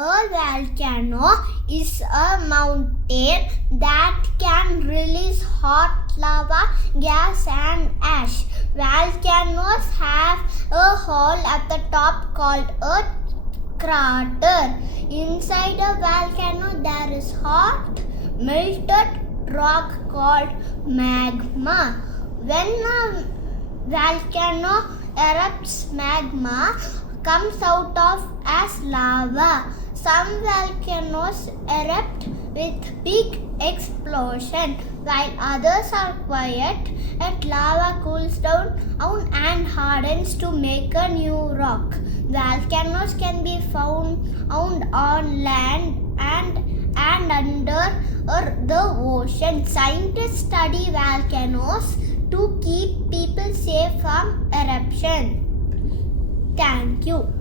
A volcano is a mountain that can release hot lava, gas and ash. Volcanoes have a hole at the top called a crater. Inside a volcano there is hot, melted rock called magma. When a volcano erupts, magma comes out of as lava. Some volcanoes erupt with big explosion, while others are quiet. And lava cools down and hardens to make a new rock. Volcanoes can be found on land and under the ocean. Scientists study volcanoes to keep people safe from eruption. Thank you.